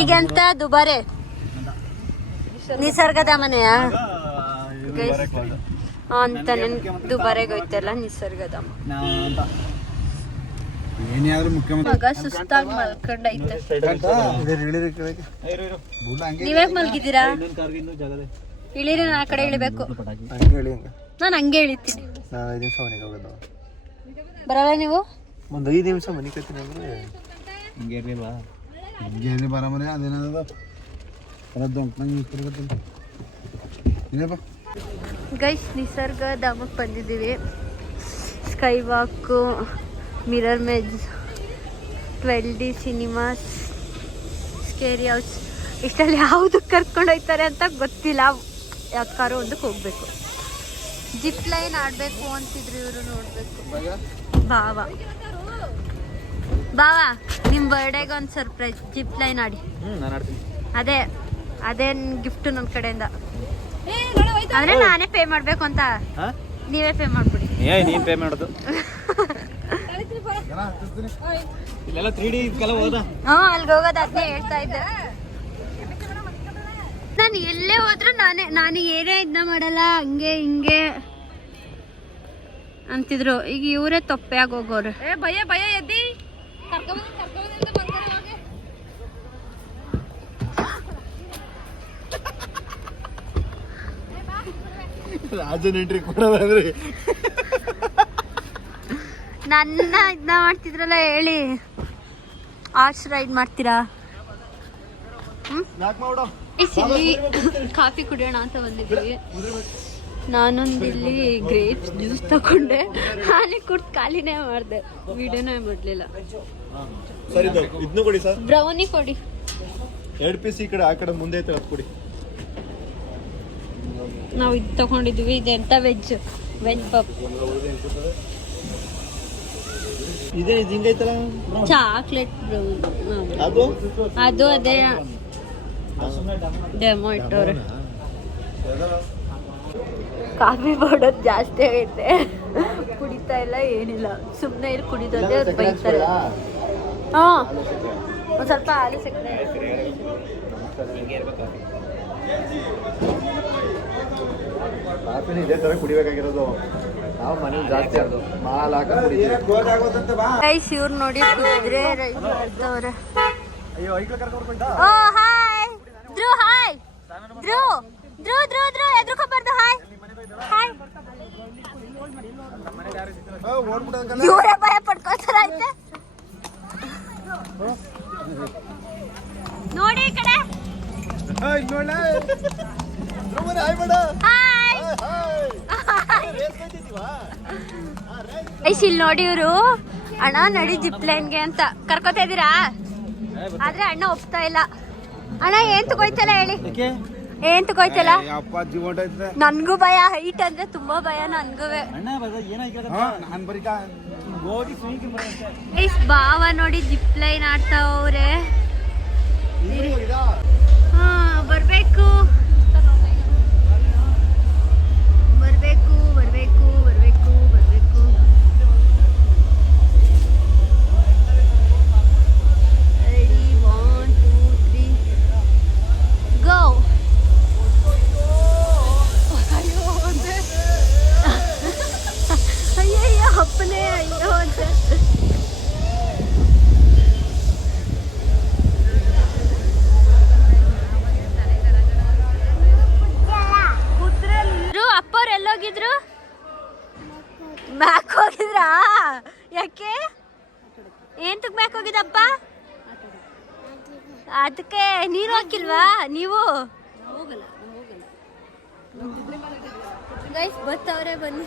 ಈಗೆಂತ ದುಬಾರೆ ನಿಸರ್ಗಧಾಮನೆಯಾ ಅಂತ ದುಬಾರೆಗೆ ಹೋಯ್ತಲ್ಲ ನಿಸರ್ಗಧಾಮ. ಮಗ ಸುಸ್ತಾಗಿ ಮಲ್ಕೊಂಡೈತೆ. ನೀವ್ಯಾಕೆ ಮಲ್ಗಿದ್ದೀರಾ? ಇಳಿರಿ, ಆ ಕಡೆ ಇಳಿಬೇಕು. ನಾನು ಹಂಗೆ ಇಳಿತೀನಿ. ಬರಲ್ಲ ನೀವು? ಒಂದು 5 ನಿಮಿಷ ಮನೆ ಕತ್ತೀನಿ ಅಂದ್ರೆ ಹಿಂಗೆ ಇರಲಿಲ್ವಾ? ಹಿಂಗೆ ಬರಮರೆ ಅದೇನದ ಗೈಸ್ ನಿಸರ್ಗಧಾಮಕ್ಕೆ ಬಂದಿದ್ದೀವಿ. Sky walk, mirror maze, 12D cinemas, scary house. ಇಷ್ಟಲ್ಲಿ ಯಾವುದಕ್ಕೆ ಕರ್ಕೊಂಡು ಹೋಗ್ತಾರೆ ಅಂತ ಗೊತ್ತಿಲ್ಲ. ಯಾವ್ದಾರು ಒಂದಕ್ಕೆ ಹೋಗ್ಬೇಕು. ಜಿಪ್ ಲೈನ್ ಆಡಬೇಕು ಅಂತಿದ್ರು ಇವರು. ನೋಡಬೇಕು. ಬಾವ ನಿಮ್ಮ ಬರ್ಡೇಗೆ ಒಂದು ಸರ್ಪ್ರೈಸ್. ಜಿಪ್ ಲೈನ್ ಆಡಿ. ಅದೇನು ಗಿಫ್ಟ್ ನನ್ನ ಕಡೆಯಿಂದ. ಅಂದ್ರೆ ನಾನೇ ಪೇ ಮಾಡ್ಬೇಕು ಅಂತ. ನೀವೇ ಪೇ ಮಾಡ್ಬಿಡಿ. ನೀನ್ ಪೇ ಮಾಡೋದು. ಇಲ್ಲೆಲ್ಲ 3D ಹೋದ. ಅಲ್ಲಿಗೆ ಹೋಗೋದು ಅದನ್ನೇ ಹೇಳ್ತಾ ಇದ್ದೆ. ನಾನು ಎಲ್ಲೇ ಹೋದ್ರು ನಾನು ಏನೇ ಇದನ್ನ ಮಾಡಲ್ಲ, ಹಂಗೆ ಹಿಂಗೆ ಅಂತಿದ್ರು. ಈಗ ಇವರೇ ತೊಪ್ಪೆ ಆಗಿ ಹೋಗೋರು. ಭಯ ಎದ್ದಿ ರಾಜನ್ ಎಂಟ್ರಿ ಕೊಡೋದಾದ್ರೆ ನನ್ನ ಇದನ್ನ ಮಾಡ್ತಿದ್ರಲ್ಲ ಹೇಳಿ. ಆರ್ಟ್ಸ್ ರೈಡ್ ಮಾಡ್ತೀರಾ? ಇಲ್ಲಿ ಕಾಫಿ ಕುಡಿಯೋಣ ಅಂತ ಬಂದಿದ್ವಿ. ನಾನೊಂದಿಲ್ಲಿ ಗ್ರೇಪ್ಸ್ ಜ್ಯೂಸ್ ತಗೊಂಡೆ. ಹಾಲಿ ಕುಡ್ದು ಖಾಲಿನೇ ಮಾಡಿದೆ. ವಿಡಿಯೋನೇ ಮಾಡಲಿಲ್ಲ. ಬ್ರೌನಿ ಕೊಡಿ. 2 ಪೀಸ್ ಈ ಕಡೆ, ಆ ಕಡೆ ಮುಂದೆ ಐತೆ, ಅದು ಕೊಡಿ. ನಾವು ಇದು ತಗೊಂಡಿದ್ವಿ. ಇದೆಂತ ವೆಜ್ ಪಪ್. ಇದೇ ಹಿಂಗೈತಲ್ಲ ಚಾಕ್ಲೇಟ್ ಬ್ರೌನ್. ಅದು ಅದೇ ಡೆಮೋ ಇಟ್ಟವ್ರೆ. ಕಾಫಿ ಮಾಡೋದು ಜಾಸ್ತಿ ಆಗೈತೆ. ಕುಡಿತಾ ಇಲ್ಲ, ಏನಿಲ್ಲ. ಸುಮ್ಮನೆ ಇಲ್ಲಿ ಕುಡಿದೋದೆ ಅವ್ರು ಬೈತಾರೆ. ಒಂದು ಸ್ವಲ್ಪ ಹಾಲು ಸಕ್ಕರೆ. ಕಾಫಿನ ಇದೇ ತರ ಕುಡಿಬೇಕಾಗಿರೋದು. ನಾವು ಮನೇಲಿ ಜಾಸ್ತಿ ಅದು ಮಾಲ್ ಹಾಕಿ ರೈಸ್. ಇವ್ರು ನೋಡಿ ಕುದ್ರೆ ರೈಸ್ ಮಾಡ್ತವ್ರೆ. ಹಾಯ್ ಧ್ರು. ಹಾಯ್ ಧ್ರು. ಎದ್ರುಕೋಬಾರ್ದು. ಹಾಯ್ ಇವರೇ ಭಯ ಪಡ್ಕೊಳ್ತಾರ. ಐತೆ ನೋಡಿ ಈ ಕಡೆ. ಇಲ್ಲಿ ನೋಡಿ ಇವರು. ಅಣ್ಣ ನಡಿ ಜಿಪ್ ಲೈನ್ಗೆ ಅಂತ ಕರ್ಕೋತಾ ಇದೀರಾ? ಆದ್ರೆ ಅಣ್ಣ ಒಪ್ತಾ ಇಲ್ಲ. ಅಣ್ಣ ಏನ್ ತಗೋಯ್ತಲ್ಲ ಹೇಳಿ. ಏನ್ ತಗೋಯ್ತಲ್ಲ? ನನ್ಗೂ ಭಯ. ಹೈಟ್ ಅಂದ್ರೆ ತುಂಬಾ ಭಯ ನನ್ಗೂ. ಬಾವ ನೋಡಿ ಜಿಪ್ ಲೈನ್ ಆಡ್ತಾವ್ರೆ. ಬರ್ಬೇಕು. Ready 1 2 3 go. ಅಯ್ಯಯ್ಯೋ ಅಪ್ಪನೇ ಅಯ್ಯೋ ಅಂತ. ಅಪ್ಪವ್ರು ಎಲ್ಲೋಗಿದ್ರು? ಮ್ಯಾಕ್ ಹೋಗಿದ್ರಾ? ಯಾಕೆ? ಏಂತಕ್ ಮ್ಯಾಕ್ ಹೋಗಿದಪ್ಪ? ಅದಕ್ಕೆ ನೀರು ಹಾಕಿಲ್ವಾ ನೀವು? ಗೈಸ್ ಬತ್ತವ್ರೆ, ಬನ್ನಿ.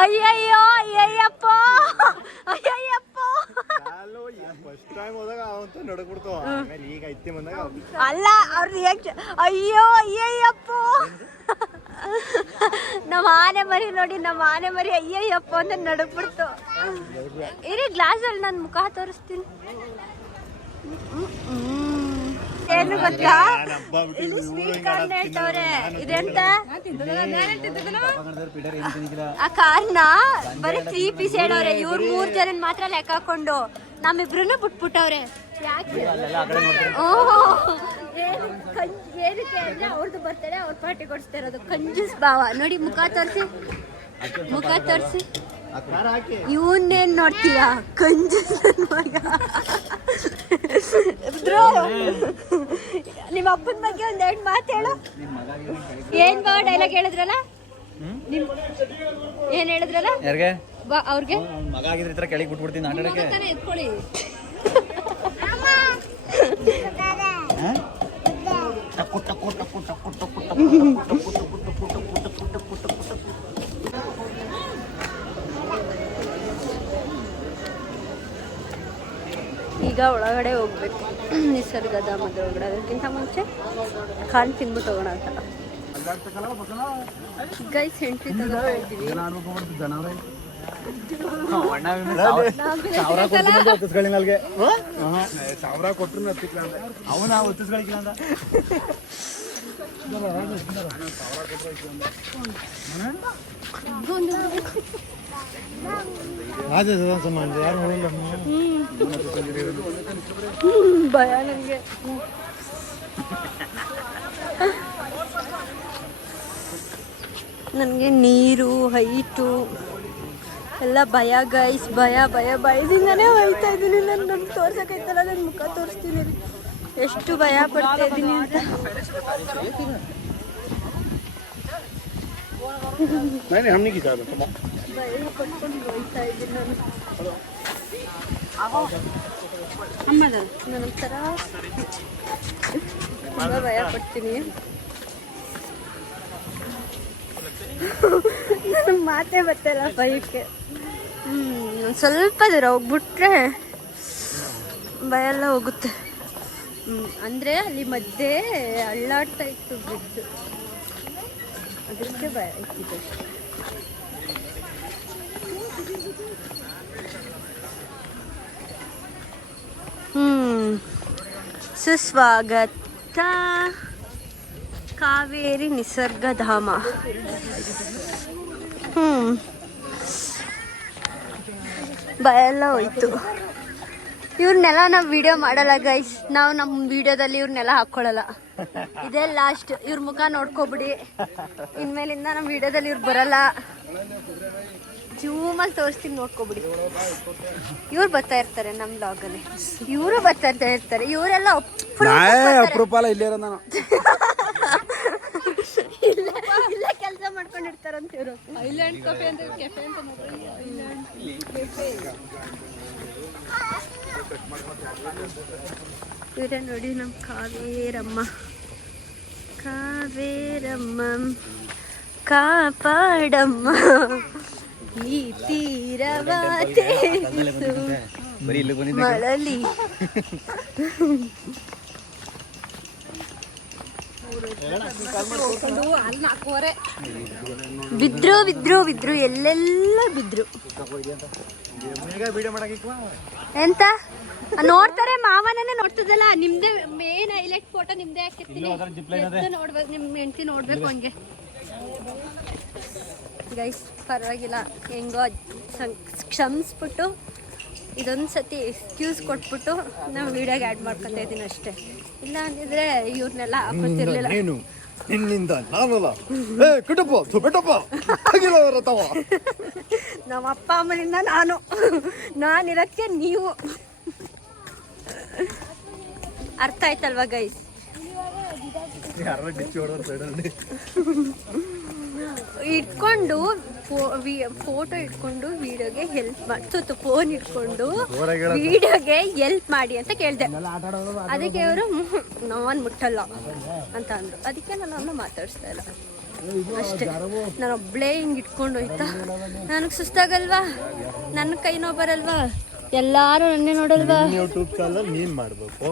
ಅಯ್ಯಯ್ಯೋ ಅಯ್ಯಯ್ಯಪ್ಪ. ಅಲ್ಲ ಅವ್ರ ರಿಯಾಕ್ಷನ್. ಅಯ್ಯೋ ಅಯ್ಯಯ್ಯಪ್ಪ. ನಮ್ಮ ಆನೆ ಮರಿ ನೋಡಿ. ನಮ್ಮ ಆನೆ ಮರಿ ಅಯ್ಯಯ್ಯಪ್ಪ ಅಂತ ನಡಕ್ಬಿಡ್ತು. ಇರಿ ಗ್ಲಾಸಲ್ಲಿ ನನ್ನ ಮುಖ ತೋರಿಸ್ತೀನಿ. ಏನು ಗೊತ್ತಾ ಇದು ಸ್ವೀಟ್ ಕಾರ್ನ್ ಹೇಳ್ತವ್ರೆ. ಇದೆಂತ ಆ ಕಾರ್ನ ಬರೀ 3 ಪೀಸ್ ಹೇಳವ್ರೆ. ಇವ್ರು 3 ಜನ ಮಾತ್ರ ಲೆಕ್ಕ ಹಾಕೊಂಡು ನಮ್ಮಿಬ್ರು ಬಿಟ್ಬಿಟ್ಟವ್ರೆ. ಯಾಕೆ ಏನಕ್ಕೆ ಅಂದ್ರೆ ಅವ್ರದ್ದು ಬರ್ತಾರೆ, ಅವ್ರ ಪಾರ್ಟಿ ಕೊಡಿಸ್ತಾ ಇರೋದು. ಕಂಜೂಸ್ ಭಾವ ನೋಡಿ. ಮುಖ ತೋರಿಸಿ, ಮುಖ ತೋರಿಸಿ. ಇವನ್ನೇನ್ ನೋಡ್ತೀರಾ? ಕಂಜೂಸ್ ಮಗ. ನಿಮ್ಮ ಅಪ್ಪನ ಬಗ್ಗೆ ಒಂದೆರಡು ಮಾತು ಹೇಳು. ಏನ್ ಭಾವ ಡೈಲಾಗ್ ಹೇಳಿದ್ರಲ್ಲ? ಏನ್ ಹೇಳಿದ್ರಲ್ಲ ಅವ್ರಿಗೆ? ಮಗ ಆಗಿದ್ರೆ ಈ ತರ ಕೆಳಗೆ ಬಿಟ್ಬಿಡ್ತೀನಿ ಆಟಾಡಕ್ಕೆ. ಎತ್ಕೊಳ್ಳಿ. ಈಗ ಒಳಗಡೆ ಹೋಗ್ಬೇಕು ನಿಸರ್ಗಧಾಮದ ಒಳಗಡೆ. ಅದಕ್ಕಿಂತ ಮುಂಚೆ ಖಾನ್ ತಿನ್ಬಿಟ್ಟು ಹೋಗೋಣ ಅಂತ ಗೈಸ್. ಎಂಟ್ರಿ ತಗೋತಾ ಇದ್ದೀವಿ. ಸಾವಿರ ಕೊಟ್ಟರು ಅವನ ಹೊತ್ತಿಸ್ಗಳಿಲ್ಲ ಅಂದ. ಭಯ ನನಗೆ. ನನಗೆ ನೀರು, ಹೈಟು ಎಲ್ಲ ಭಯ ಗೈಸ್. ಭಯದಿಂದನೇ ಹೋಯ್ತಾ ಇದ್ದೀನಿ. ನನ್ನ ತೋರ್ಸಕ್ಕೈತಲ್ಲ, ನನ್ನ ಮುಖ ತೋರಿಸ್ತೀನಿ ಎಷ್ಟು ಭಯ ಪಡ್ತಾ ಇದ್ದೀನಿ ಅಂತ. ಭಯ ಪಡ್ಕೊಂಡು ಹೋಯ್ತಾ ಇದ್ದೀನಿ ನಾನು. ನನಗೊಂಥರ ತುಂಬ ಭಯ ಪಡ್ತೀನಿ. ನನಗೆ ಮಾತೇ ಬರ್ತಾಯಿಲ್ಲ ಭಯಕ್ಕೆ. ಒಂದು ಸ್ವಲ್ಪ ದೂರ ಹೋಗ್ಬಿಟ್ರೆ ಭಯ ಎಲ್ಲ ಹೋಗುತ್ತೆ. ಅಂದರೆ ಅಲ್ಲಿ ಮಧ್ಯೆ ಅಳ್ಳಾಡ್ತಾ ಇತ್ತು ಬ್ರಿಡ್ಜ್, ಅದಕ್ಕೆ ಭಯ ಇತ್ತು. ಸುಸ್ವಾಗತ ಕಾವೇರಿ ನಿಸರ್ಗಧಾಮ. ಭಯ ಎಲ್ಲ ಹೋಯ್ತು. ಇವ್ರನ್ನೆಲ್ಲ ನಾವು ವಿಡಿಯೋ ಮಾಡಲ್ಲ ಗೈಸ್. ನಾವು ನಮ್ಮ ವಿಡಿಯೋದಲ್ಲಿ ಇವ್ರನ್ನೆಲ್ಲ ಹಾಕ್ಕೊಳ್ಳಲ್ಲ. ಇದೇ ಲಾಸ್ಟ್. ಇವ್ರ ಮುಖ ನೋಡ್ಕೊಬಿಡಿ. ಇನ್ಮೇಲಿಂದ ನಮ್ಮ ವಿಡಿಯೋದಲ್ಲಿ ಇವ್ರು ಬರಲ್ಲ. ಜೂಮಲ್ಲಿ ತೋರಿಸ್ತೀನಿ, ನೋಡ್ಕೊಬಿಡಿ. ಇವ್ರು ಬರ್ತಾ ಇರ್ತಾರೆ ನಮ್ಮ ಬ್ಲಾಗಲ್ಲಿ. ಇವರು ಬರ್ತಾ ಇರ್ತಾರೆ. ಇವರೆಲ್ಲ ಇಲ್ಲೇ ಕೆಲಸ ಮಾಡ್ಕೊಂಡಿರ್ತಾರಂತ ಇವರು. ಐಲ್ಯಾಂಡ್ ಕಾಫಿ ಅಂತ ಕೆಫೆ ಅಂತ ಇವರೇ ನೋಡಿ ನಮ್ಮ ಕಾವೇರಮ್ಮ. ಕಾವೇರಮ್ಮ ಕಾಪಾಡಮ್ಮ ಈ ತೀರವ ಮಳಲಿ. ಬಿದ್ರು ಎಲ್ಲೆಲ್ಲ ಬಿದ್ರು. ಎಂತ ನೋಡ್ತಾರೆ? ಮಾವನೇ ನೋಡ್ತದಲ್ಲ. ನಿಮ್ದೇ ಮೇನ್ ಹೈಲೈಟ್ ಫೋಟೋ ನಿಮ್ದೇ ಹಾಕಿರ್ತೀನಿ. ನೋಡ್ಬೇಕು, ನಿಮ್ ಹೆಂಡತಿ ನೋಡ್ಬೇಕು ಹಂಗೆ ಗೈಸ್. ಪರವಾಗಿಲ್ಲ, ಹೆಂಗೋ ಕ್ಷಮಿಸ್ಬಿಟ್ಟು ಇದೊಂದು ಸತಿ ಎಕ್ಸ್ಕ್ಯೂಸ್ ಕೊಟ್ಬಿಟ್ಟು ನಾವು ವಿಡಿಯೋಗೆ ಆ್ಯಡ್ ಮಾಡ್ಕೊತಾ ಇದ್ದೀನಿ ಅಷ್ಟೇ. ಇಲ್ಲ ಅಂದಿದ್ರೆ ಇವ್ರನ್ನೆಲ್ಲ ಹಾಕೋತಿರ್ಲಿಲ್ಲ. ನಮ್ಮ ಅಪ್ಪ ಅಮ್ಮನಿಂದ ನಾನಿರೋಕ್ಕೆ ನೀವು. ಅರ್ಥ ಆಯ್ತಲ್ವಾ ಗೈಸ್? ಇಟ್ಕೊಂಡು ಫೋಟೋ ಇಟ್ಕೊಂಡು ವಿಡಿಯೋಗೆ ಹೆಲ್ಪ್ ಮಾಡಿ, ಫೋನ್ ಇಟ್ಕೊಂಡು ವಿಡಿಯೋಗೆ ಹೆಲ್ಪ್ ಮಾಡಿ ಅಂತ ಕೇಳಿದೆ. ಅದಕ್ಕೆ ಅವರು ನಾನು ಮುಟ್ಟಲ್ಲ ಅಂತ ಅಂದ್ರು. ಅದಕ್ಕೆ ನಾನು ಅವನ್ನ ಮಾತಾಡಿಸ್ತಾ ಇಲ್ಲ ಅಷ್ಟೇ. ನಾನು ಒಬ್ಳೇ ಹಿಂಗೆ ಇಟ್ಕೊಂಡು ಹೋಯ್ತಾ ನನಗೆ ಸುಸ್ತಾಗಲ್ವಾ? ನನ್ನ ಕೈ ನೋವು ಬರಲ್ವಾ? ಎಲ್ಲಾರು ನನ್ನೇ ನೋಡಲ್ವಾ? ಯೂಟ್ಯೂಬ್ ಚಾನಲ್ ನೀನ್ ಮಾಡ್ಬೇಕು,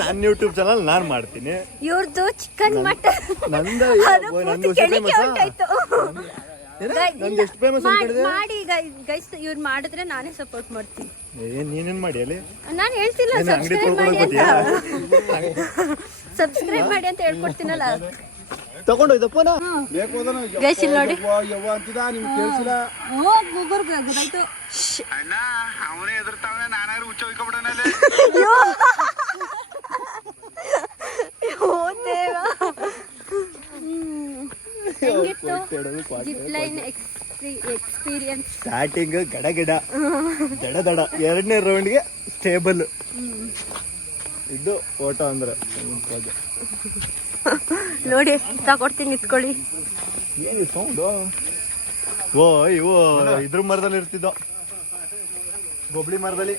ನನ್ನ ಯೂಟ್ಯೂಬ್ ಚಾನಲ್ ನಾನ್ ಮಾಡ್ತೀನಿ. ಇವ್ರದ್ದು ಚಿಕನ್ ಮಟನ್ ಮಾಡಿ ಗೈಸ್. ಇವ್ರು ಮಾಡಿದ್ರೆ ನಾನೇ ಸಪೋರ್ಟ್ ಮಾಡ್ತೀನಿ. ನೀನೇನ್ ಮಾಡಿ ಅಲ್ಲಿ ನಾನು ಹೇಳ್ತಿಲ್ಲ ಸಬ್ಸ್ಕ್ರೈಬ್ ಮಾಡಿ ಅಂತ ಸಬ್ಸ್ಕ್ರೈಬ್ ಮಾಡಿ ಅಂತ ಹೇಳ್ಕೊಡ್ತೀನಲ್ಲ ತಗೊಂಡೋಯ್ದ ಫೋನ ಗೈಸ್ ಇಲ್ಲಿ ನೋಡಿ ಅಣ್ಣ ಅವನೇ ಎದುರ್ತಾವನೆ ನಾನಾರು ಹುಚ್ಚ ಹೋಯ್ಕೊಬಿಡೋಣಲ್ಲ ಹೆಂಗಿತ್ತು ಜಿಪ್ ಲೈನ್ ಎಕ್ಸ್ಪೀರಿಯನ್ಸ್? ಸ್ಟಾರ್ಟಿಂಗ್ ಗಡ ದಡ ದಡ, ಎರಡನೇ ರೌಂಡ್ಗೆ ಸ್ಟೇಬಲ್. ಇದು ಓಟೋ ಅಂದ್ರೆ ನೋಡಿ ತಗೊಡ್ತೀನಿ ನಿಂತ್ಕೊಳ್ಳಿ. ಏನು ಸೌಂಡು? ಓ ಇವು ಇದ್ರ ಮರದಲ್ಲಿ ಇರ್ತಿದ್ದೋ, ಗೊಬ್ಳಿ ಮರದಲ್ಲಿ.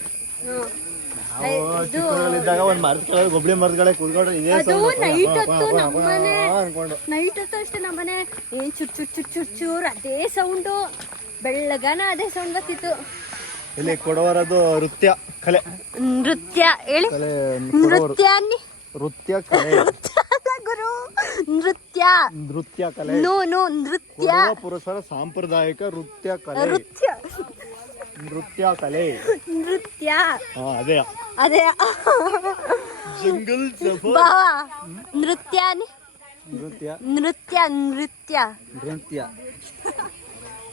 ಚಿಕ್ಕವರಲ್ಲಿದ್ದಾಗ ಒಂದ್ ಮರದ ಕೆಳಗೆ ಗೊಬ್ಳಿ ಮರದ ಕೆಳಗೆ ಕೂತ್ಕೊಂಡ್ರೆ ಇದೇ ನೈಟ್ ಹೊತ್ತು ನಮ್ಮನೆ, ನೈಟ್ ಹೊತ್ತು ಅಷ್ಟೇ ನಮ್ಮನೆ ಏನ್ ಚುರ್ ಚುರ್ ಚುರ್ ಚುರ್ ಚೂರ್ ಅದೇ ಸೌಂಡು, ಬೆಳ್ಳಗನ ಅದೇ ಸೌಂಡ್ ಬರ್ತಿತ್ತು. ಇಲ್ಲಿ ಕೊಡವರದು ನೃತ್ಯ ಕಲೆ. ನೃತ್ಯ ಹೇಳಿ, ನೃತ್ಯ ನೃತ್ಯ ಕಲೆ ಗುರು, ನೃತ್ಯ ನೃತ್ಯ ಕಲೆ. ನೃತ್ಯ ಪುರುಷರ ಸಾಂಪ್ರದಾಯಿಕ ನೃತ್ಯ ಕಲೆ. ನೃತ್ಯ ಕಲೆ, ನೃತ್ಯ ಅದೇ ಅದೇ ಜಂಗಲ್ ನೃತ್ಯ ನೃತ್ಯ ನೃತ್ಯ ನೃತ್ಯ ನೃತ್ಯ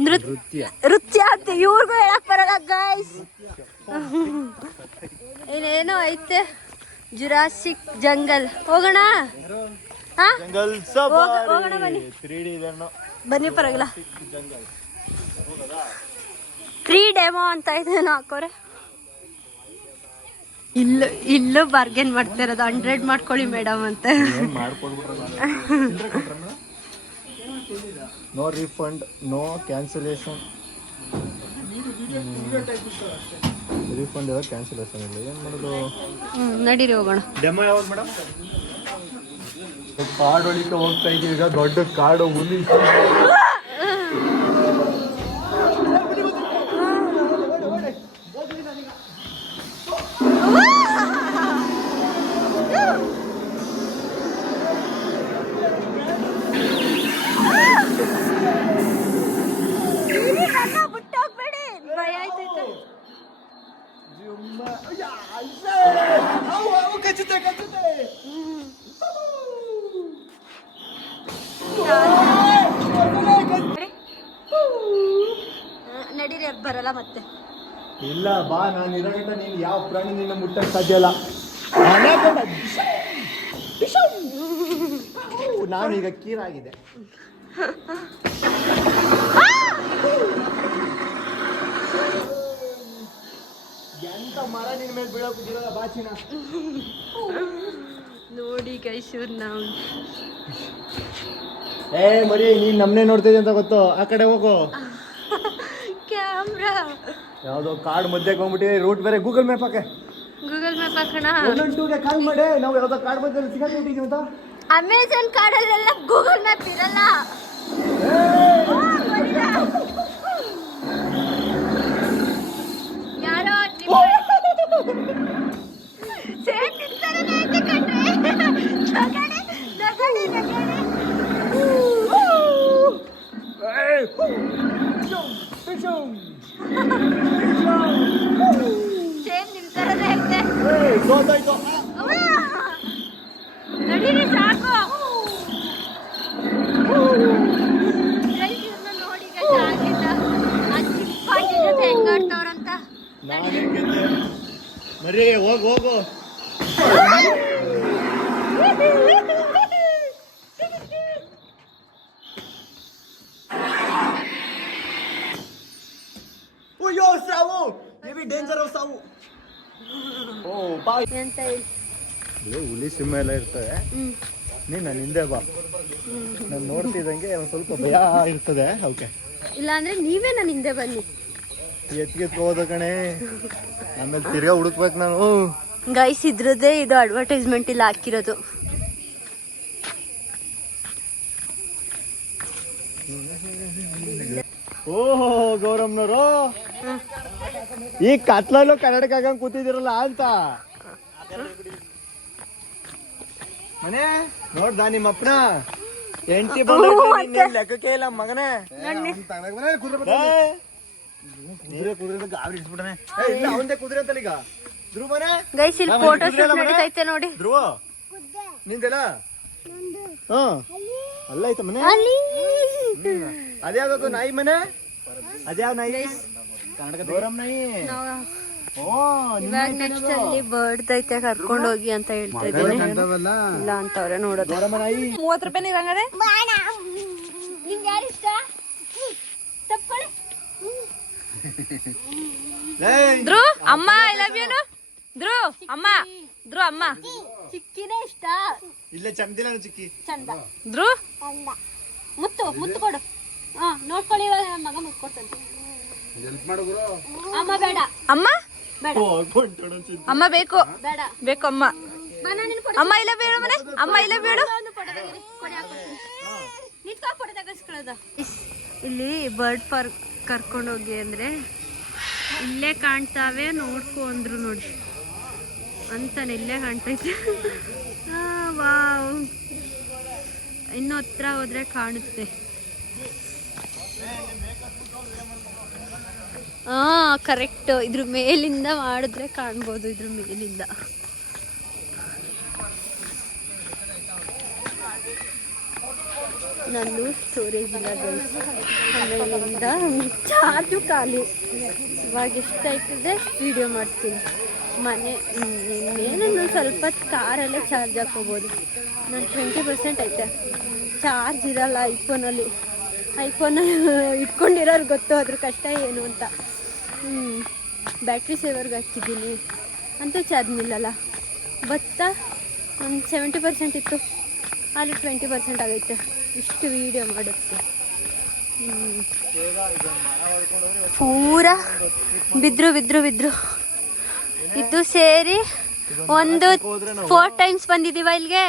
ನೃತ್ಯ ನೃತ್ಯ ಅಂತ ಇವ್ರಿಗೂ ಹೇಳಕ್ ಬರಲ್ಲ ಗೈಸ್. ಇಲ್ಲೇನೋ ಐತೆ ಜುರಾಸಿಕ್ ಜಂಗಲ್, ಹೋಗೋಣ? ಜಂಗಲ್ ಹೋಗೋಣ ಬನ್ನಿ. 3D ಬನ್ನಿ ಪರವಾಗಿಲ್ಲ. ಫ್ರೀ ಡೆಮೋ ಅಂತ ಇದೆನೋ ಹಾಕೋರೆ. ಇಲ್ಲೂ ಬಾರ್ಗೇನ್ ಮಾಡ್ತಾ ಇರೋದು, 100 ಮಾಡ್ಕೊಳ್ಳಿ ಮೇಡಮ್ ಅಂತ. No refund, no cancellation. Refund ಇಲ್ಲ, ಕ್ಯಾನ್ಸಲೇಷನ್ ಇಲ್ಲ, ಏನು ಮಾಡೋದು? ನಡೀರಿ ಹೋಗೋಣ. ಡೆಮೋ ಯಾವಾಗ ಮೇಡಮ್? ಕಾಡು ಹೊಡಿಕೆ ಹೋಗ್ತಾ ಇದೀವಿ ಈಗ, ದೊಡ್ಡ ಕಾಡು ಹುಲಿ. ನಡೀರಿ, ಬರಲ್ಲ ಮತ್ತೆ. ಇಲ್ಲ ಬಾ, ನಾನು ಇರೋಗಂಟ ನೀನು ಯಾವ ಪ್ರಾಣಿ ನಿನ್ನ ಮುಟ್ಟಕ್ಕೆ ಸಾಧ್ಯ ಇಲ್ಲ. ನಾನೀಗ ಕೀರಾಗಿದೆ. ಎಂತ ಮರ ನಿನ್ ಮೇಲೆ ಬೀಳೋಕೆ ಬಿಡಲ್ಲ ಬಾಚಿನ. ನೋಡಿ ಕೈಶೂರ್ ನಾವು. ಏ ಮರಿ, ನೀನ್ ನಮ್ನೆ ನೋಡ್ತಿದ್ದೆ ಅಂತ ಗೊತ್ತು, ಆ ಕಡೆ ಹೋಗು. ಕ್ಯಾಮ್ರಾ ಯಾವ್ದೋ ಕಾರ್ಡ್ ಮಧ್ಯಕ್ಕೆ ಹೋಗ್ಬಿಟ್ಟಿದೆ, ರೂಟ್ ಬೇರೆ. ಗೂಗಲ್ ಮ್ಯಾಪ್ ಹಾಕೆ, ಗೂಗಲ್ ಮ್ಯಾಪ್ ಹಾಕೋಣ. 112ಗೆ ಕಾಲ್ ಮಾಡಿ. ನಾವು ಯಾವ್ದೋ ಕಾರ್ಡ್ ಮಧ್ಯದಲ್ಲಿ ಸಿಗಾಕೊಂಡಿದ್ದೀವಿ ಅಂತ. ಅಮೆಜಾನ್ ಕಾರ್ಡಲ್ಲೆಲ್ಲ ಗೂಗಲ್ ಮ್ಯಾಪ್ ಇರಲ್ಲ. ಯಾರೋ ನಡೀರಿ ಸಾಕು. ನೋಡಿ ಆಗಿಲ್ಲ ಅಜ್ಜಿ ಜೊತೆ ಹೆಂಗಾಡ್ತವ್ರಂತ. ಮರಿ ಹೋಗು. ಅಯ್ಯೋ ಸಾವು, ಹೆವಿ ಡೇಂಜರ್ ಆಫ್ ಸಾವು. ಓ ಬಾ ಅಂತ ಹೇಳಿ. ಹುಲಿ ಸಿಂಹ ಎಲ್ಲ ಇರ್ತವೆ. ನೀನು ನನ್ನ ಹಿಂದೆ ಬಾ, ನಾನು ನೋಡ್ತಿದ್ದಂಗೆ ಒಂದು ಸ್ವಲ್ಪ ಭಯ ಇರ್ತದೆ. ಓಕೆ, ಇಲ್ಲಾಂದ್ರೆ ನೀವೇ ನನ್ನ ಹಿಂದೆ ಬನ್ನಿ. ಎತ್ಗೆತ್ಕೊ ಹೋದ ಕಣೆ, ಆಮೇಲೆ ತಿರ್ಗಾ ಹುಡುಕ್ಬೇಕು ನಾನು. ಗೈಸ್, ಇದ್ರದ್ದೇ ಇದು ಅಡ್ವರ್ಟೈಸ್ಮೆಂಟ್ ಇಲ್ಲ ಹಾಕಿರೋದು. ಓಹೋ ಗೌರಮ್ನವರು, ಈ ಕತ್ಲಲ್ಲೂ ಕನ್ನಡಕ್ಕೆ ಆಗಂಗ್ ಕೂತಿದಿರಲ್ಲ ಅಂತ. ಮನೆ ನೋಡ್ದ ನಿಮ್ಮಪ್ಪನ ಎಂಟಿ ಲೆಕ್ಕಕ್ಕೆ ಇಲ್ಲ ಮಗನೇ. ಕುದುರೆ ಗಾಬರಿ ಇಡ್ಸ್ಬಿಟ್ಟನೆ. ಇಲ್ಲ ಅವಂದೇ ಕುದುರೆ ಅಂತಲ್ಲ ಈಗ. ಧ್ರುವನೇ ಗೈಸ್ ಇಲ್ಲಿ ಫೋಟೋ ಶೂಟ್ ನಡೀತೈತೆ ನೋಡಿ. ಧ್ರುವ ನಿಂದೆಲ್ಲ ಹಾ ಅಲ್ಲ ಐತ ಮನೆ. ಅದ್ಯಾವ್ದು ನಾಯಿ ಮನೆ? ಅದ್ಯಾವ ನಾಯಿ? ಕರ್ನಾಟಕ ದೂರಂ ನಾಯಿ. ಇವಾಗ ನೆಕ್ಸ್ಟ್ ಅಲ್ಲಿ ಬರ್ಡ್ ಐತೆ ಕರ್ಕೊಂಡು ಹೋಗಿ ಅಂತ ಹೇಳ್ತಾ ಇದ್ದೀನಿ. ಇಲ್ಲ ಅಂತವ್ರೆ ನೋಡೋದು. 30 ರೂಪಾಯಿ ನೀವು ಹಂಗಾರೆ ನಿಂಗೆ ಯಾರು ಇಷ್ಟ? ಧ್ರು ಅಮ್ಮ ಐ ಲವ್ ಯು. ಧ್ರು ಅಮ್ಮ, ಧ್ರು ಅಮ್ಮ ಚಿಕ್ಕಿನೇ ಇಷ್ಟ. ಇಲ್ಲೇ ಚಮ್ದಿಲ್ಲ ಚಿಕ್ಕಿ ಚಂದ. ಧ್ರು ಮುತ್ತು ಮುತ್ತು ಕೊಡು. ನೋಡ್ಕೊಳ್ಳಿ ಇವಾಗ ಮಗ ಮುತ್ತು ಕೊಡ್ತಂತೆ. ಅಮ್ಮ ಬೇಡ. ಅಮ್ಮ ಬೇಡ. ಅಮ್ಮ ಬೇಕು. ಬೇಡ ಬೇಕು ಅಮ್ಮ. ಅಮ್ಮ ಇಲ್ಲ ಬೇಡ ಮನೆ. ಅಮ್ಮ ಇಲ್ಲ ಬೇಡ. ಇಲ್ಲಿ ಬರ್ಡ್ ಪಾರ್ಕ್ ಕರ್ಕೊಂಡು ಹೋಗಿ ಅಂದ್ರೆ ಇಲ್ಲೇ ಕಾಣ್ತಾವೆ ನೋಡ್ಕೊ ಅಂದ್ರು ನೋಡಿ ಅಂತಾನೆ. ಇಲ್ಲೇ ಕಾಣ್ತೈತೆ. ವಾವ್, ಇನ್ನು ಹತ್ರ ಹೋದ್ರೆ ಕಾಣುತ್ತೆ. ಕರೆಕ್ಟ್. ಇದ್ರ ಮೇಲಿಂದ ಮಾಡಿದ್ರೆ ಕಾಣ್ಬೋದು. ಇದ್ರ ಮೇಲಿಂದ ನಂದು ಸ್ಟೋರೇಜ್ ಇಲ್ಲ ಗೈಸ್. ಆಮೇಲಿಂದ ಚಾರ್ಜು ಖಾಲಿ. ಇವಾಗ ಎಷ್ಟಾಯ್ತದೆ ವಿಡಿಯೋ ಮಾಡ್ತೀನಿ. ಮನೆ ಇನ್ನೇನು ಸ್ವಲ್ಪ ಕಾರಲ್ಲೇ ಚಾರ್ಜ್ ಹಾಕೋಬೋದು. ನಾನು 20% ಐತೆ. ಚಾರ್ಜ್ ಇರಲ್ಲ ಐಫೋನಲ್ಲಿ. ಐಫೋನ್ ಇಟ್ಕೊಂಡಿರೋರು ಗೊತ್ತು ಅದ್ರ ಕಷ್ಟ ಏನು ಅಂತ. ಬ್ಯಾಟ್ರಿ ಸೇವರ್ಗೆ ಹಾಕಿದ್ದೀನಿ ಅಂತೂ ಚಾರ್ಜ್ ನಿಲ್ಲಲ್ಲ. ಭತ್ತ ಒಂದು 70% ಇತ್ತು, ಅಲ್ಲಿ 20% ಆಗೈತೆ. ಇಷ್ಟು ವೀಡಿಯೋ ಮಾಡುತ್ತೆ. ಪೂರ ಬಿದ್ರು ಬಿದ್ರು ಬಿದ್ರು. ಇದು ಸೇರಿ ಒಂದು 4 ಟೈಮ್ಸ್ ಬಂದಿದೀವ ಇಲ್ಲಿಗೆ.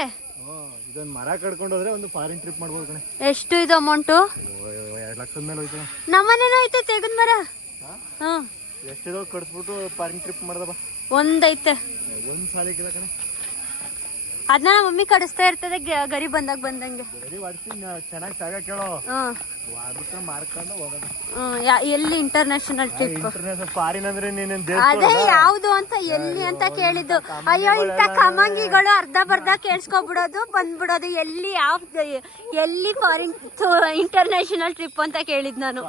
ಇದೊಂದು ಮರ ಕಡ್ಕೊಂಡು ಹೋದ್ರೆ ಒಂದು ಫಾರಿನ್ ಟ್ರಿಪ್ ಮಾಡ್ಬೋದು ಕಣೆ. ಎಷ್ಟು ಇದು ಅಮೌಂಟು? 2 ಲಕ್ಷದ ಮೇಲೆ ಹೋಯ್ತು. ನಮ್ಮನೇನೂ ಐತೆ ತೆಗದ್ ಮರ. ಎಷ್ಟಿದೋ ಕಡ್ಸ್ಬಿಟ್ಟು ಫಾರಿನ್ ಟ್ರಿಪ್ ಮಾಡ್ದಪ್ಪ. ಒಂದೈತೆ. ಒಂದು ಸಾಲಿಕ್ಕಿಲ್ಲ ಕಣೆ. ಅದನ್ನ ನಮ್ಮ ಮಮ್ಮಿ ಕಡಿಸ್ತಾ ಇರ್ತದೆ ಗರಿ ಬಂದಂಗೆ. ಚೆನ್ನಾಗಿ ಜಾಗ ಕೇಳೋ. ಮಾರ್ಕೊಂಡು ಹೋಗೋದು. ಎಲ್ಲಿ ಇಂಟರ್ನ್ಯಾಷನಲ್ ಟ್ರಿಪ್? ಫಾರಿನ್ ಅಂದ್ರೆ ಅದೇ ಯಾವ್ದು ಅಂತ ಎಲ್ಲಿ ಅಂತ ಕೇಳಿದ್ದು. ಅಯ್ಯೋ ಇಂತ ಕಮಂಗಿಗಳು ಅರ್ಧ ಬರ್ಧ ಕೇಳಿಸ್ಕೊಬಿಡೋದು ಬಂದ್ಬಿಡೋದು. ಎಲ್ಲಿ ಎಲ್ಲಿ ಫಾರಿನ್ ಇಂಟರ್ನ್ಯಾಷನಲ್ ಟ್ರಿಪ್ ಅಂತ ಕೇಳಿದ್ ನಾನು.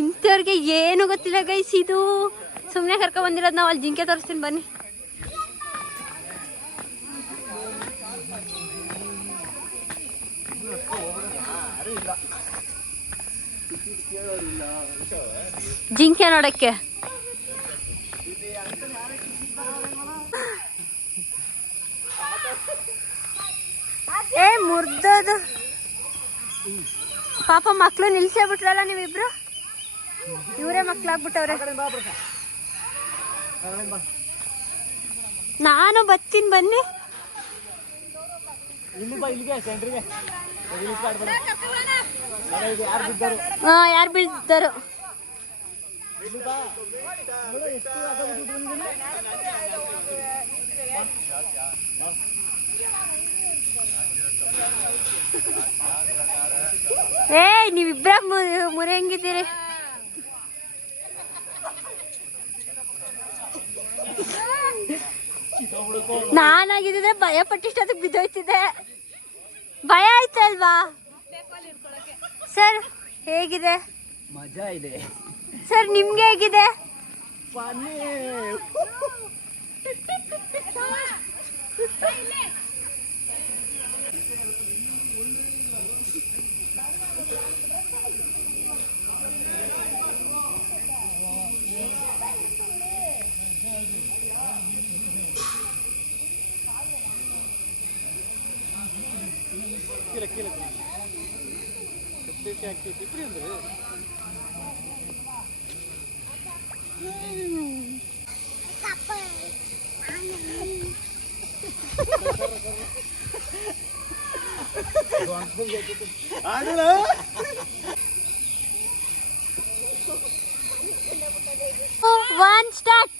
ಇಂಥವ್ರಿಗೆ ಏನು ಗೊತ್ತಿಲ್ಲ ಗೈಸ್. ಇದು ಸುಮ್ನೆ ಕರ್ಕೊಂಡ್ ಬಂದಿರೋದು. ನಾವು ಅಲ್ಲಿ ಜಿಂಕೆ ತೋರಿಸ್ತೀನಿ ಬನ್ನಿ. ಜಿಂಕೆ ನೋಡಕ್ಕೆ. ಮುರ್ದದು ಪಾಪ. ಮಕ್ಳು ನಿಲ್ಸೇ ಬಿಟ್ರಲ್ಲ ನೀವಿಬ್ರು. ಇವರೇ ಮಕ್ಳಾಗ್ಬಿಟ್ಟವ್ರೆ. ನಾನು ಬರ್ತೀನಿ ಬನ್ನಿ. ಯಾರು ಬೀಳ್ತಾರೋ. ನೀವಿಬ್ರ ಮುರಿ ಹೆಂಗಿದ್ದೀರಿ? ನಾನಾಗಿದ್ದಿದ್ರೆ ಭಯ ಪಟ್ಟಿಷ್ಟೊತ್ತಿಗೆ ಬಿದ್ದೋಯ್ತಿದ್ದೆ. ಭಯ ಆಯ್ತಲ್ವಾ ಸರ್? ಹೇಗಿದೆ? ಮಜಾ ಇದೆ ಸರ್. ನಿಮ್ಗೆ ಹೇಗಿದೆ? One start.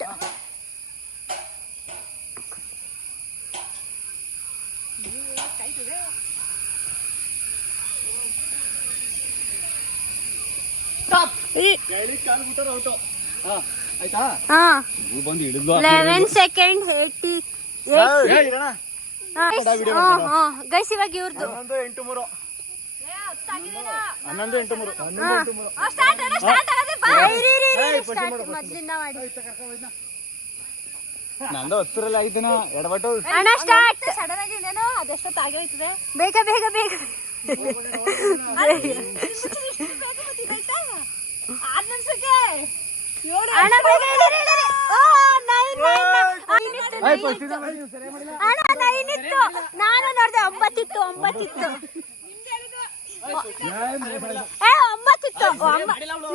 ಆಯ್ತಾ ಹಾ ಬಂದು ಹಿಡಿದ್ಲು 11 ಸೆಕೆಂಡ್ 80 ಗೈಸ್ ಇವಾಗ ಇವ್ರದ್ದು 11:08 ಮೊದ್ಲಿಂದ ಮಾಡಿ ನಂದು 10 ಆಗಿದ್ದೇನ ಎಡಬಟ್ಟು ಅಣ್ಣ ಸ್ಟಾರ್ಟ್ ಸಡನ್ ಆಗಿ ಇನ್ನೇನೋ ಅದೆಷ್ಟೊತ್ತು ಆಗೇ ಹೋಯ್ತದೆ ಬೇಗ ಬೇಗ ಬೇಗ ಅಣ್ಣ ಬೇಗ ಅಣ್ಣ 9 ಇತ್ತು ನಾನು ನೋಡ್ದೆ 9 ಇತ್ತು 9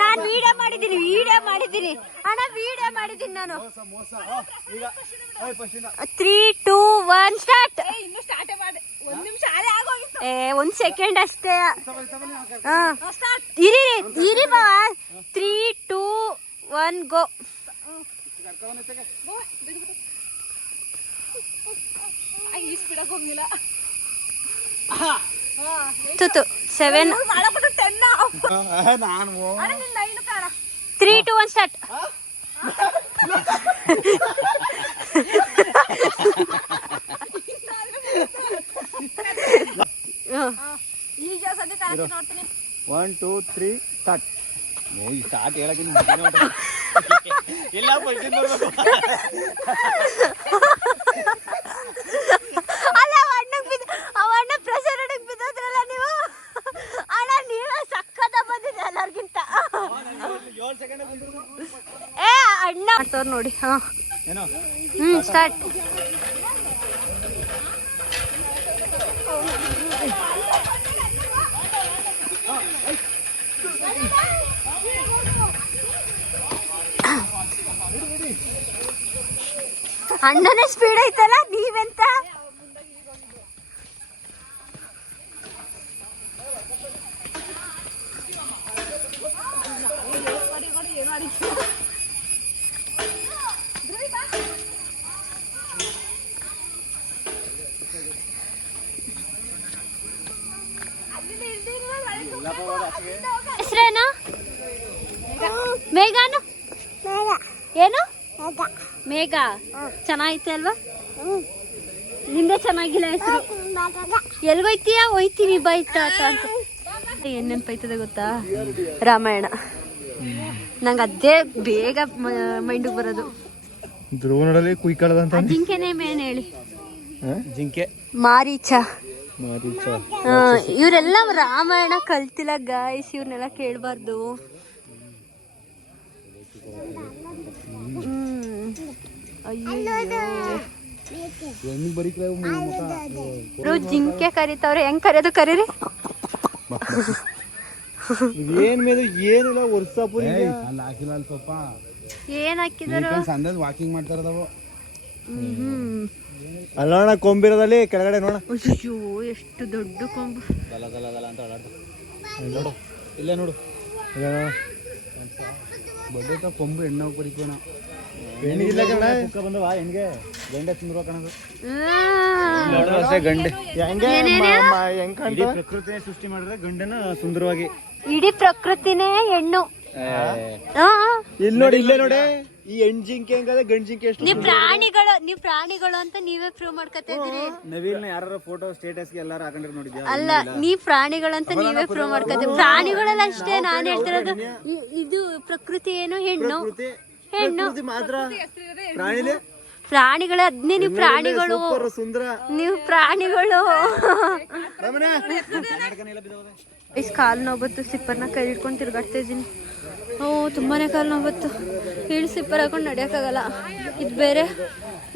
ನಾನು ವಿಡಿಯೋ ಮಾಡಿದ್ದೀನಿ ಅಣ್ಣ ವಿಡಿಯೋ ಮಾಡಿದ್ದೀನಿ ನಾನು 3 2 1 ಸ್ಟಾರ್ಟ್ ಒಂದ್ ಸೆಕೆಂಡ್ ಅಷ್ಟೇ ಇರಿ ಬಾ 3 2 1 ಗೋ ತುತು 7 ನಾನು 3 2 1 ಸ್ಟಾರ್ಟ್ ಈಗ ಸದ್ಯ ಕರೆಕ್ಟ್ ನೋಡ್ತೀನಿ 1 2 3 ಸ್ಟಾರ್ಟ್ ಈ ಸ್ಟಾರ್ಟ್ ಹೇಳಕ್ಕೆ ಇಲ್ಲ ಅಲ್ಲ ಅಣ್ಣ ಪ್ರೆಷರ್ ಅಡಕ್ ಬಿದ್ದೋದ್ರಲ್ಲ ನೀವು ಅಣ್ಣ ನೀವೇ ಸಕ್ಕತ್ತ ಬಂದಿದೆ ಎಲ್ಲರಿಗಿಂತ ಏ ಅಣ್ಣ ಮಾಡ್ತವ್ರು ನೋಡಿ ಹಾ ಸ್ಟಾರ್ಟ್ ಅಣ್ಣನೇ ಸ್ಪೀಡ್ ಐತಲ್ಲ ನೀವೆಂತ ಹೆಸರೇನು ಮೇಘಾನು ಏನು ಮೇಘ ಚೆನ್ನಾಗೈತೆ ಅಲ್ವಾ ನಿಂದೆ ಚೆನ್ನಾಗಿಲ್ಲ ಹೆಸರು ಎಲ್ಗೋಯ್ತೀಯ ಹೋಯ್ತೀನಿ ಬೈತಾ ಅಂತ ಏನ್ ನೆನಪೈತದೆ ಗೊತ್ತಾ ರಾಮಾಯಣ ನಂಗೆ ಅದೇ ಬೇಗ ಮೈಂಡಿಗೆ ಬರೋದು ಧ್ರುವನಡಲ್ಲಿ ಕುಯ್ಕಳದಂತ ಜಿಂಕೆನೇ ಮೇನ್ ಹೇಳಿ ಜಿಂಕೆ ಮಾರೀಚ ಮಾರೀಚ ಇವರೆಲ್ಲ ರಾಮಾಯಣ ಕಲ್ತಿಲ್ಲ ಗಾಯ್ಸ್ ಇವ್ರನ್ನೆಲ್ಲ ಕೇಳಬಾರ್ದು ಜಿಂಕೆ ಕರಿತವ್ರೆ ಹೆಂಗ್ ಕರೆಯೋದು ಕರೀರಿ ಏನ್ ಮೇಲೆ ಏನಿಲ್ಲ ವರ್ಷ ಸ್ವಲ್ಪ ಏನ್ ಹಾಕಿದಾರ ವಾಕಿಂಗ್ ಮಾಡ್ತಾರದವು ಅಲ್ಲೋಣ ಕೊಂಬಿರೋದಲ್ಲಿ ಕೆಳಗಡೆ ನೋಡ ಅಯ್ಯೋ ಎಷ್ಟು ದೊಡ್ಡ ಕೊಂಬು ನೋಡು ಇಲ್ಲೇ ನೋಡು ಬಡ್ಡೆ ಕೊಂಬು ಎಣ್ಣೆ ಪರಿಕೋಣ ಹೆಣ್ಣಿಗಿಲ್ಲ ಕಣ ಬಂದವ ಹೆಣ್ಗೆ ಗಂಡೆ ತಿಂದ್ರು ಕಣದು ಗಂಡೆ ಹೆಂಗೆ ಪ್ರಕೃತಿನೇ ಸೃಷ್ಟಿ ಮಾಡಿದ್ರೆ ಗಂಡನ ಸುಂದರವಾಗಿ ಇಡೀ ಪ್ರಕೃತಿನೇ ಹೆಣ್ಣು ಇಲ್ಲಿ ನೋಡಿ ಇಲ್ಲೇ ನೋಡಿ ಈ ಹೆಣ್ ಜಿಂಕೆ ಹೆಂಗದೆ ಗಂಡ್ ಜಿಂಕೆ ಎಷ್ಟು ನೀವ್ ಪ್ರಾಣಿಗಳು ಅಂತ ನೀವೇ ಪ್ರೂವ್ ಮಾಡ್ಕೊತಾ ಇದೀರಿ ನವೀನ್ ಯಾರ ಫೋಟೋ ಸ್ಟೇಟಸ್ಗೆ ಎಲ್ಲಾರು ಹಾಕೊಂಡಿರ್ ನೋಡಿದ್ಯಾ ಅಲ್ಲ ನೀವ್ ಪ್ರಾಣಿಗಳಂತ ನೀವೇ ಪ್ರೂವ್ ಮಾಡ್ಕೊತೀವಿ ಪ್ರಾಣಿಗಳೆಲ್ಲ ಅಷ್ಟೇ ನಾನ್ ಹೇಳ್ತಿರೋದು ಇದು ಪ್ರಕೃತಿ ಏನು ಹೆಣ್ಣು ಮಾತ್ರ ಪ್ರಾಣಿನೇ ಪ್ರಾಣಿಗಳು ಅದ್ನೇ ನೀವು ಪ್ರಾಣಿಗಳು ಸುಂದರ ನೀವು ಪ್ರಾಣಿಗಳು ಕಾಲು ನೋವತ್ತು ಸಿಪ್ಪರ್ನ ಕೈ ಹಿಡ್ಕೊಂಡು ತಿರ್ಗಾಡ್ತಾ ಇದ್ದೀನಿ ತುಂಬಾನೇ ಕಾಲು ನೋವತ್ತು ಹೀಳು ಸಿಪ್ಪರ್ ಹಾಕೊಂಡು ನಡೆಯೋಕ್ಕಾಗಲ್ಲ ಇದು ಬೇರೆ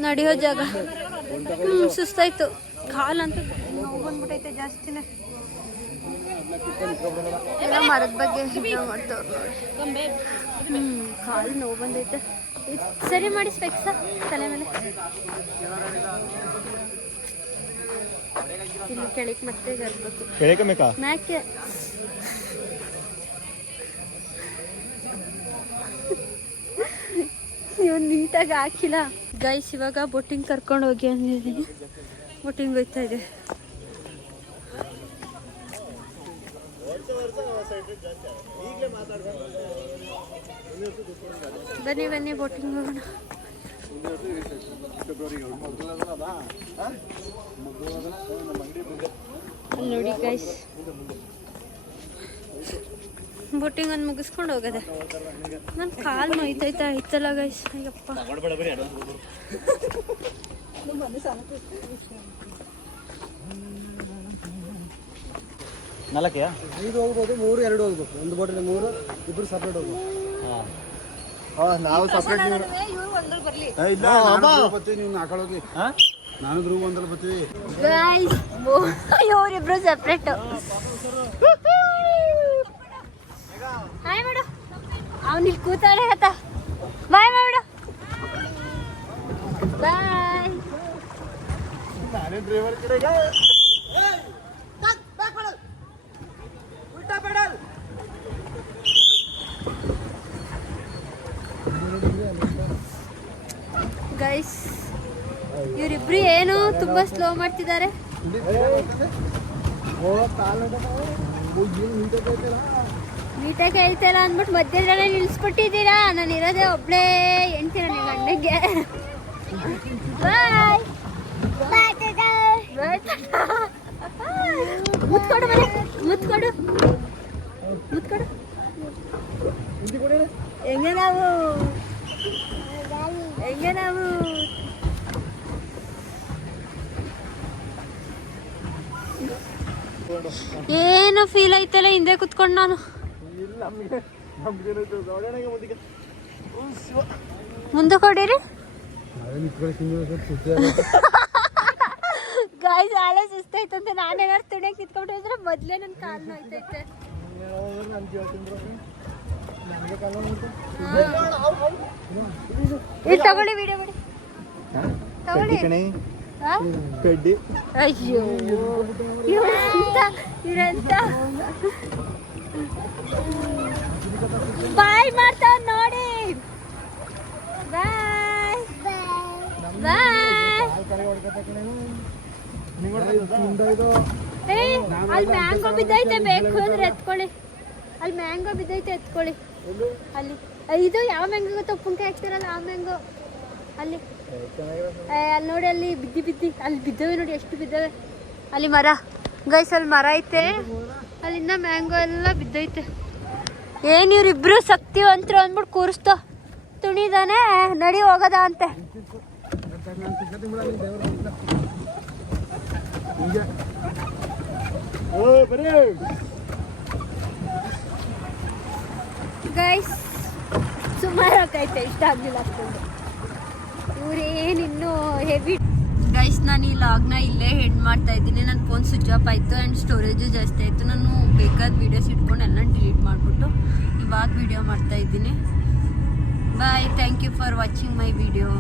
ನಡೆಯೋ ಜಾಗ ಸುಸ್ತಾಯ್ತು ಕಾಲಂತೂ ನೋವು ಬಂದ್ಬಿಟ್ಟೈತೆ ಜಾಸ್ತಿನೇ ಎಲ್ಲ ಮರದ ಬಗ್ಗೆ ಮಾಡ್ತವ್ರು ಕಾಲು ನೋವು ಬಂದೈತೆ ಸರಿ ಮಾಡಿ ಸ್ಪೆಕ್ಸ ತಲೆ ಮೇಲೆ ಇಲ್ಲಿ ಕೆಳಗೆ ಮತ್ತೆ ಜರ್ಬೇಕು ಮ್ಯಾಕೆ ನೀವು ನೀಟಾಗಿ ಹಾಕಿಲ್ಲ ಗೈಸ್ ಇವಾಗ ಬೋಟಿಂಗ್ ಕರ್ಕೊಂಡು ಹೋಗಿ ಅಂದಿದ್ದೀನಿ ಬೋಟಿಂಗ್ ಹೋಗ್ತಾ ಇದೆ ಬನ್ನಿ ಬನ್ನಿ ಬೋಟಿಂಗ್ ಹೋಗೋಣ. ಅಲ್ಲಿ ನೋಡಿ ಗೈಸ್, ಬೋಟಿಂಗ್ ಒಂದು ಮುಗಿಸ್ಕೊಂಡು ಹೋಗದೆ. ನನ್ನ ಕಾಲು ನೋಯ್ತೈತಾ ಐತಲ್ಲ ಗೈಸ್, ಅಯ್ಯಪ್ಪ. ನಾಲ್ಕೇ 5 ಹೋಗ್ಬೋದು, 3 2 ಹೋಗ್ಬೇಕು. ಒಂದು ಬೋಟಲ್ಲಿ 3, ಇಬ್ರು ಸಪ್ರೇಟ್ ಹೋಗ್ಬೇಕು. ನಾವು ಸಪ್ರೇಟ್ ನಾನು ಧ್ರುವ ಒಂದಲ್ಲಿ ಬರ್ತೀವಿ. ಗೈಸ್ ಇವರಿಬ್ರು ಸಪ್ರೇಟ್. ಹಾಯ್ ಮಾಡು, ಅವನಿಲ್ಲಿ ಕೂತಾಳೆ ಆತ. ಬಾಯ್ ಮಾಡು, ಬಾಯ್. ನಾನೇ ಡ್ರೈವರ್ ಕಡೆಗೆ ಗೈಸ್ ಇವರಿಬ್ರು ಏನು ತುಂಬಾ ಸ್ಲೋ ಮಾಡ್ತಿದ್ದಾರೆ. ನೀಟಾಗಿ ಹೇಳ್ತಾಯಿಲ್ಲ ಅಂದ್ಬಿಟ್ಟು ಮಧ್ಯದಲ್ಲೇ ನಿಲ್ಲಿಸ್ಬಿಟ್ಟಿದ್ದೀರಾ. ನಾನು ಇರೋದೇ ಒಬ್ಳೇ ಹೆಂಡ್ತಿ ನನ್ನ ಗಂಡಗೆ. ಬಾಯ್. ಮುತ್ಕೊಡು ಮನೆ, ಮುತ್ಕೊಡು ಮುತ್ಕೊಡು. ಹೆಂಗೆ ನಾವು ಏನು ಫೀಲ್ ಐತಲ್ಲ ಹಿಂದೆ ಕುತ್ಕೊಂಡು ನಾನು. ಮುಂದೆ ಕೊಡಿರಿ ಗಾಯ್ಸ್. ಆಳೆ ಸುಸ್ತೈತಂತೆ. ನಾನೇನಾರು ತುಣಿಯಕ್ಕೆ ನಿಂತ್ಕೊಂಡ್ರೆ ಮೊದಲೇ ನನ್ನ ಕಾಲು ನೋಯ್ತೈತೆ. ಇಲ್ಲಿ ತಗೊಳ್ಳಿ, ವಿಡಿಯೋ ಮಾಡಿ ತಗೊಳ್ಳಿ. ಕಡ್ಡಿ ಅಯ್ಯೋ ಇರಂತ ಬಾಯ್ ಮಾಡ್ತಾವ ನೋಡಿ. ಬಾಯ್ ಬಾಯ್. ಅಲ್ಲಿ ಮ್ಯಾಂಗೋ ಬಿದ್ದೈತೆ, ಬೇಕು ಅಂದ್ರೆ ಎತ್ಕೊಳ್ಳಿ. ಅಲ್ಲಿ ಮ್ಯಾಂಗೋ ಬಿದ್ದೈತೆ, ಎತ್ಕೊಳ್ಳಿ. ಅಲ್ಲಿ ಇದು ಯಾವ ಮ್ಯಾಂಗೋ ಗೊತ್ತಾ, ಉಪ್ಪಿನಕಾಯಿ ಹಾಕ್ತಿರಲ್ಲ ಆ ಮ್ಯಾಂಗೋ. ಅಲ್ಲಿ ಅಲ್ಲಿ ನೋಡಿ, ಅಲ್ಲಿ ಬಿದ್ದಿ ಅಲ್ಲಿ ಬಿದ್ದವೆ ನೋಡಿ, ಎಷ್ಟು ಬಿದ್ದವೆ. ಅಲ್ಲಿ ಮರ ಗೈಸ್, ಅಲ್ಲಿ ಮರ ಐತೆ, ಅಲ್ಲಿಂದ ಮ್ಯಾಂಗೋ ಎಲ್ಲ ಬಿದ್ದೈತೆ. ಏನು ಇವ್ರಿಬ್ರು ಶಕ್ತಿವಂತರು ಅಂದ್ಬಿಟ್ಟು ಕೂರಿಸ್ತು. ತುಣಿದಾನೆ ನಡಿ ಹೋಗದ ಅಂತೆ. ಗೈಸ್ ಸುಮಾರು ಆಗೈತೆ, ಇಷ್ಟ ಆಗಲಿಲ್ಲ ಅಷ್ಟೊಂದು. ಇವರೇನಿನ್ನೂ ಹೆವಿ. ಗೈಸ್ ನಾನು ಈ ಲಾಗ್ನ ಇಲ್ಲೇ ಹೆಡ್ ಮಾಡ್ತಾ ಇದ್ದೀನಿ. ನನ್ನ ಫೋನ್ ಸ್ವಿಚ್ ಆಫ್ ಆಯಿತು ಆ್ಯಂಡ್ ಸ್ಟೋರೇಜು ಜಾಸ್ತಿ ಆಯಿತು. ನಾನು ಬೇಕಾದ ವೀಡಿಯೋಸ್ ಇಟ್ಕೊಂಡು ಎಲ್ಲ ಡಿಲೀಟ್ ಮಾಡಿಬಿಟ್ಟು ಇವಾಗ ವೀಡಿಯೋ ಮಾಡ್ತಾ ಇದ್ದೀನಿ. Bye, thank you for watching my video.